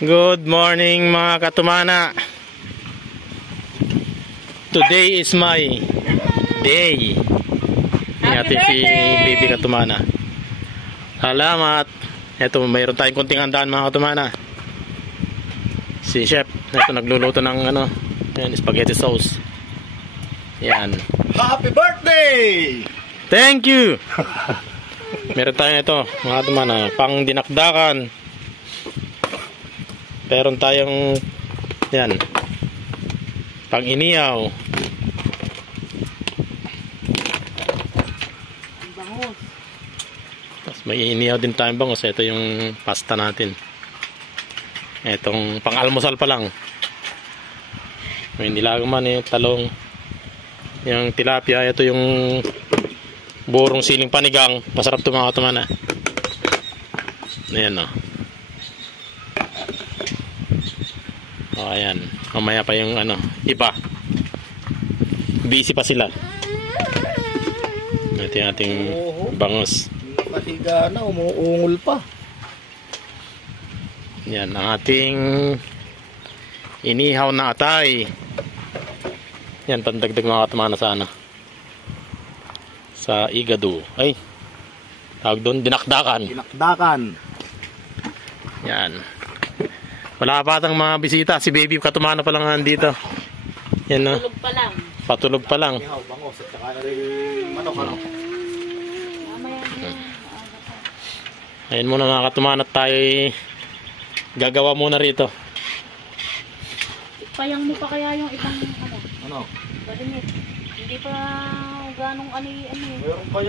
Good morning mga katumana. Today is my day. Ingati si baby katumana. Salamat. Ito, mayroon tayong kunting handaan mga katumana. Si chef, ito nagluluto ng yan, spaghetti sauce. Yan. Happy birthday! Thank you. Meron tayong ito mga katumana, pang dinakdakan. Meron tayong yan, pang iniyaw. Tapos may iniyaw din tayong bangus. Ito yung pasta natin. Itong pang almusal pa lang. May nilagang man yung talong, yung tilapia. Ito yung burong siling panigang. Masarap ito mga katumana. Ayan o. Oh, ayan. Mamaya pa yung iba. Busy pa sila. Ito yung ating bangus. Matiga na, umuungol pa. Yan, ang ating inihaw na atay. Yan, pandagdag mga katumana sa sa igado. Ay, tawag doon, dinakdakan. Dinakdakan. Yan. Wala pa atang mga bisita. Si baby katumana pa lang nandito. Yan na. Patulog pa lang. Patulog pa lang. Inihaw, bangos, at saka na rin manok. Ayun muna mga katumana, tayo gagawa muna rito. Payang mo pa kaya yung ibang Ano? Badinit. Hindi pa ganong Meron pa